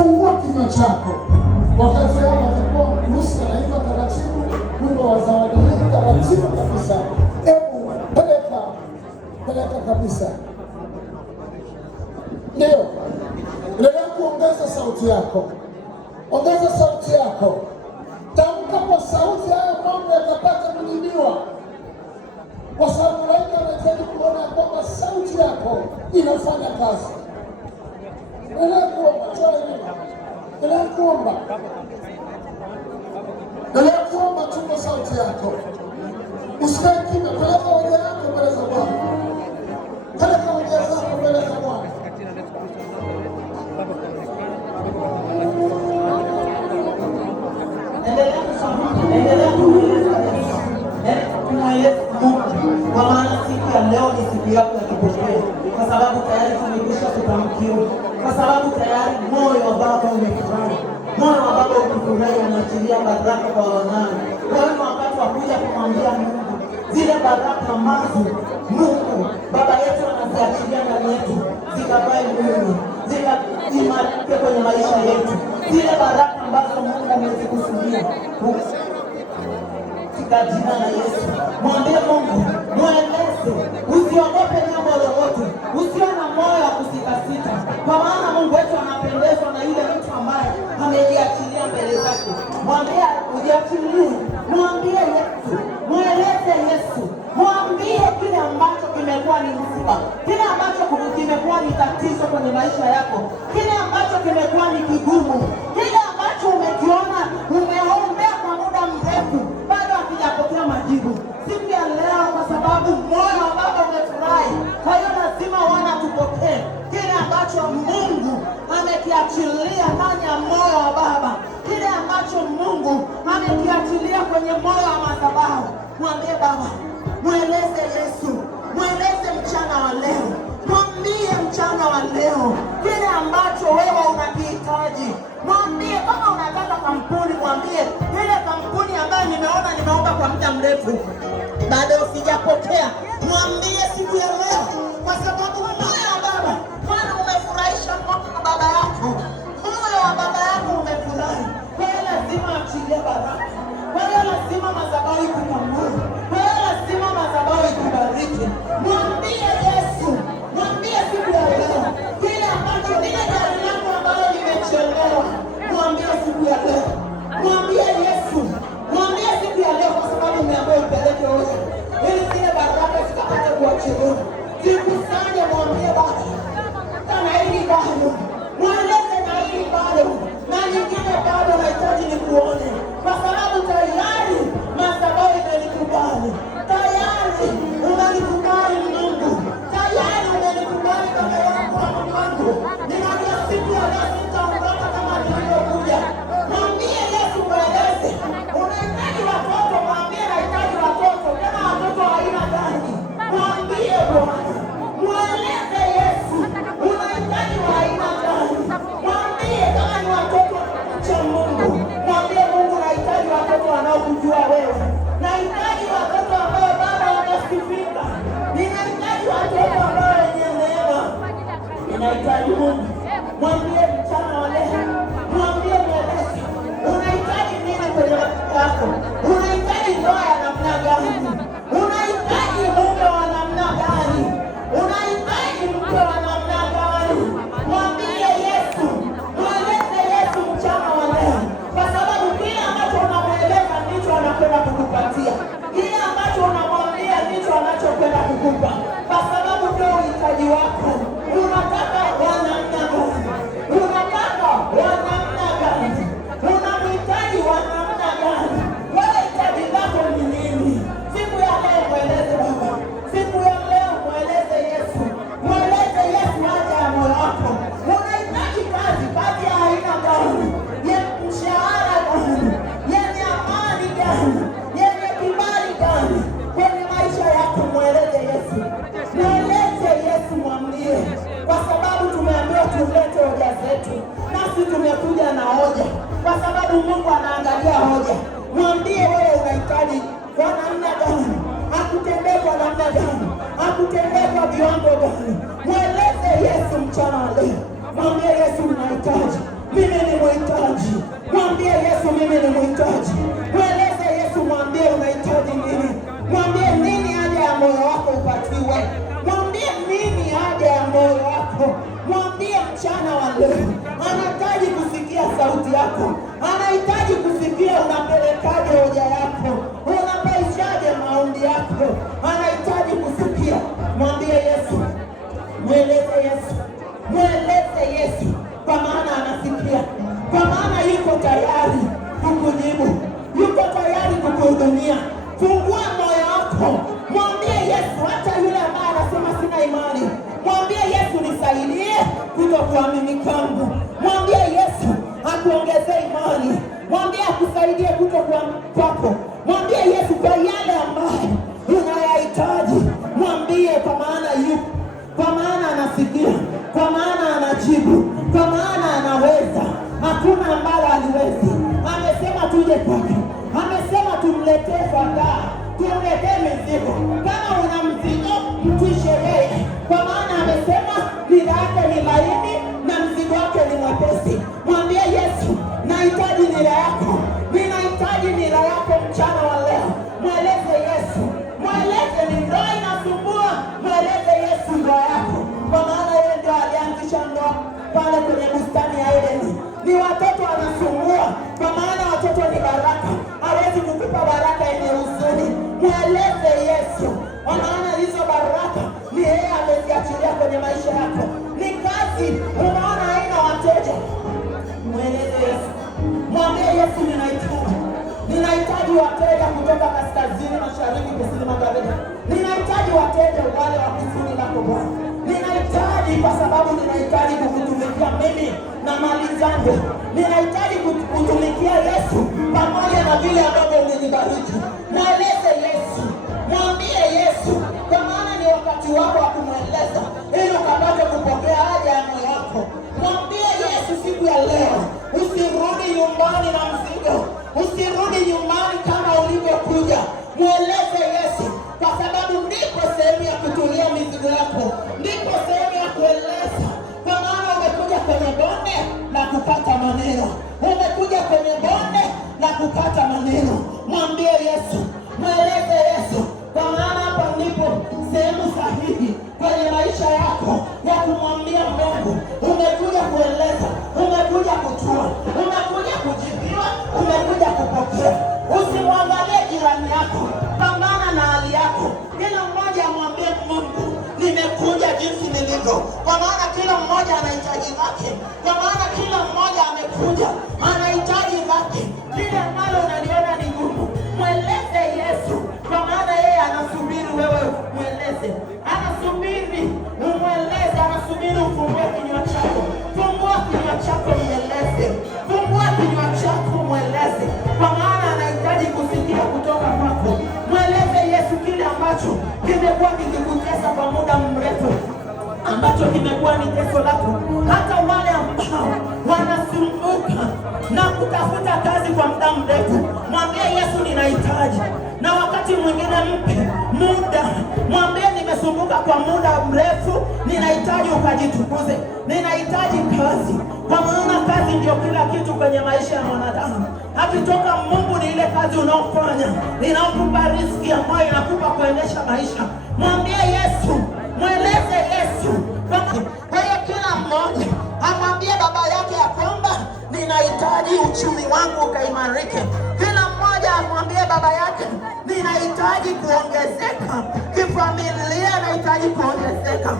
Fungua kinywa chako. Wakati hao watakuwa Lucy anaimba taratibu, wimbo wa zawadi hii taratibu kabisa. Hebu peleka kabisa. Ndio. Endelea kuongeza sauti yako. Ongeza sauti yako. Tamka kwa sauti, hayo mambo yakapata kujibiwa. Kwa sababu malaika anahitaji kuona kwamba sauti yako inafanya kazi. Endelea kuomba, endelea kuomba. Endelea kuomba tu kwa sauti yako. Usikae kimya, peleka hoja yako mbele za Bwana. Peleka hoja zako mbele za Bwana. Endelea kumweleza Mungu, kwa maana siku ya leo ni siku yako ya kipekee, kwa sababu tayari tumekwisha kutamkiwa, kwa sababu tayari moyo wa Baba umefurahi. Moyo wa Baba ukifurahi unaachilia baraka kwa wanawe. Kwa hiyo wakati wa kuja kumwambia Mungu zile baraka ambazo Mungu Baba yetu anaziachilia ndani yetu, zikabae mwili, zikaimarike kwenye maisha yetu, zile baraka ambazo Mungu amezikusudia katika jina la Yesu. Mwambie Mungu, mweleze, usiogope jambo lolote, usiwe na moyo wa kusitasita, kwa maana Mungu wetu anapendezwa na yule mtu ambaye amejiachilia mbele zake. Mwambie ujiachilie, mwambie Yesu, mweleze Yesu, mwambie kile ambacho kimekuwa ni msiba, kile ambacho kimekuwa ni tatizo kwenye maisha yako, kile ambacho kimekuwa ni kigumu, kile ambacho umekiona umeombea kwa muda mrefu bado hakijapokea majibu. Siku ya leo, kwa sababu moyo wa Baba umefurahi, kwa hiyo lazima wana tupokee kile ambacho Mungu amekiachilia ndani ya moyo wa Baba, kile ambacho Mungu amekiachilia kwenye moyo wa madhabahu. Mwambie Baba, mweleze Yesu, mweleze mchana wa leo, mwambie mchana wa leo kile ambacho wewe unakihitaji. Mwambie kama unataka kampuni, mwambie ile kampuni ambayo nimeomba kwa muda mrefu bado sijapokea. Mwambie siku ya leo, kwa sababu moyo wa Baba, Bwana umefurahisha moyo wa baba yako, moyo wa baba yako umefurahi. Kwa hiyo lazima achilie baraka, kwa hiyo lazima madhabahu ikukamue, kwa hiyo lazima madhabahu ikubariki. Mwambie Yesu, mwambie siku ya leo kile ambacho lile gari lako ambalo limechelewa, mwambie siku ya leo, mwambie Yesu, mwambie siku ya leo, kwa sababu umeambiwa upeleke hoja ili zile baraka zikapate kuachiliwa. Zikusanye, mwambie Baba, na hili bado, mweleze na hili bado, na nyingine bado nahitaji nikuone, kwa sababu tayari madhabahu imenikubali, tayari umenikubali Mungu, tayari umenikubali kama yangu wa Mungu. Ninaambia siku ya leo sitaondoka kama nilivyokuja. Mwambie Yesu, mweleze unahitaji watoto, mwambie nahitaji watoto, kama watoto haina gani, mwambie Bwana, mweleze Yesu unahitaji wa aina gani, mwambie kama ni watoto cha Mungu, mwambie Mungu nahitaji watoto wanaokujua wewe, nahitaji watoto ambao Baba wanasifika, ninahitaji watoto ambao wenye neema, ninahitaji Mungu. Mwambie mchana wa leo, mwambie mweleze unahitaji nini kwenye maisha yako, unahitaji ndoa ya namna gani, unahitaji mume wa namna gani, unahitaji mke wa namna gani. Mwambie Yesu, mweleze Yesu mchana wa leo, kwa sababu kile ambacho unamweleza ndicho anakwenda kukupatia, kile ambacho unamwambia ndicho anachokwenda kukupa, kwa sababu ndio uhitaji wako. Unataka wa namna gani? Unataka wa namna gani? Unamhitaji wa namna gani? Wewe hitaji lako ni nini? Siku ya leo mweleze Baba, siku ya leo mweleze Yesu, mweleze Yesu haja ya moyo wako. Unahitaji kazi ya aina gani? Yenye mshahara gani? Yenye amani gani? Yenye kibali gani kwenye maisha yako? Mweleze Yesu, mweleze Yesu, mwambie, kwa sababu tumeambiwa tulete hoja zetu, nasi tumekuja na hoja, kwa sababu Mungu anaangalia hoja. Mwambie wewe unahitaji kwa namna gani, akutendee kwa namna gani, akutendee kwa viwango gani. Mweleze Yesu mchana wa leo, mwambie Yesu unahitaji, mimi ni mhitaji. Mwambie Yesu, mimi ni mhitaji. Mweleze Yesu, mwambie unahitaji nini. Mwambie nini haja ya moyo wako upatiwe. Mwambie nini haja ya moyo wako. Mwambie mchana wa leo anahitaji kusikia sauti yako. Anahitaji kusikia unapelekaje hoja yako, unapaishaje maombi yako. Anahitaji kusikia. Mwambie Yesu, mweleze Yesu, mweleze Yesu, kwa maana anasikia, kwa maana yuko tayari kukujibu, yuko tayari kukuhudumia. Fungua moyo wako, mwambie Yesu. Hata yule ambaye anasema sina imani, mwambie Yesu, nisaidie kutokuamini kwangu. Mwambie Yesu akuongezee imani, mwambie akusaidie kutokuamini kwako. Mwambie Yesu kwa yale ambayo unayahitaji, mwambie, kwa maana yuko, kwa maana anasikia, kwa maana anajibu, kwa maana anaweza. Hakuna ambalo haliwezi. Amesema tuje kwake, amesema tumletee fadhaa, tumletee mizigo. Kama una mzigo, mtwishe yeye, kwa maana amesema nira yake ni laini na mzigo wake ni mwepesi. Mwambie Yesu, nahitaji nira yako, ninahitaji nira yako mchana wa leo. Mweleze Yesu, mweleze. Ni ndoa inasumbua, mweleze Yesu ndoa yako, kwa maana yeye ndio alianzisha ndoa pale kwenye bustani ya Edeni. Ni watoto wanasumbua, kwa maana watoto ni baraka. Hawezi kukupa baraka yenye huzuni. Mweleze Yesu, kwa maana hizo baraka ni yeye ameziachilia kwenye maisha yako. Ni kazi unaona haina wateja, mweleze Yesu. Mwambie Yesu, ninahitaji wateja kutoka kaskazini, mashariki, kusini, magharibi. Ninahitaji wateja wale wa kusini lako Bwana. Ninahitaji, kwa sababu ninahitaji kukutumikia mimi na mali zangu. Ninahitaji kutumikia Yesu pamoja na vile ambavyo umenibariki. Mweleze Yesu, mwambie Yesu, kwa maana ni wakati wako wa kumweleza ili ukapate kupokea haja ya moyo wako. Mwambie Yesu siku ya leo, usirudi nyumbani na mzigo, usirudi nyumbani kama ulivyokuja. Mweleze Yesu, kwa sababu ndipo sehemu ya kutulia mizigo yako, ndipo sehemu ya kueleza. Kwa maana umekuja kwenye bonde na kukata maneno, umekuja kwenye bonde na kukata maneno. Mwambie Yesu, mweleze Yesu, kwa maana hapa ndipo sehemu sahihi kwenye maisha yako ya kumwambia Mungu. Umekuja kueleza, umekuja kutua, umekuja kujibiwa, umekuja kupokea. Usimwangalie jirani yako, pambana na hali yako. Kila mmoja amwambie Mungu, nimekuja jinsi nilivyo, kwa maana kila mmoja anahitaji lake, kwa maana kila mmoja amekuja anahitaji lake. Lile ambalo unaliona ni ngumu, mweleze Yesu, kwa maana yeye anasubiri wewe mweleze. Anasubiri umweleze, anasubiri ufungue kinywa chako. Fungua kinywa chako, mweleze. Fungua kinywa chako, mweleze, kwa maana anahitaji kusikia kutoka kwako. Mweleze Yesu kile ambacho kimekuwa kikikutesa kwa muda mrefu, ambacho kimekuwa ni teso lako. Hata wale ambao wanasumbuka na kutafuta kazi kwa muda mrefu, mwambie Yesu, ninahitaji. Na wakati mwingine mpe muda, mwambie nimesumbuka kwa muda mrefu, ninahitaji ukajitukuze, ninahitaji kazi, kwa maana kazi ndio kila kitu kwenye maisha ya mwanadamu. Akitoka Mungu ni ile kazi unaofanya, inaokupa riziki ambayo inakupa kuendesha maisha. Mwambie Yesu, mweleze Yesu. Kwa hiyo kila mmoja amwambie baba yake ya kwamba ninahitaji uchumi wangu ukaimarike. Kila mmoja amwambie baba yake, ninahitaji kuongezeka kifamilia, nahitaji kuongezeka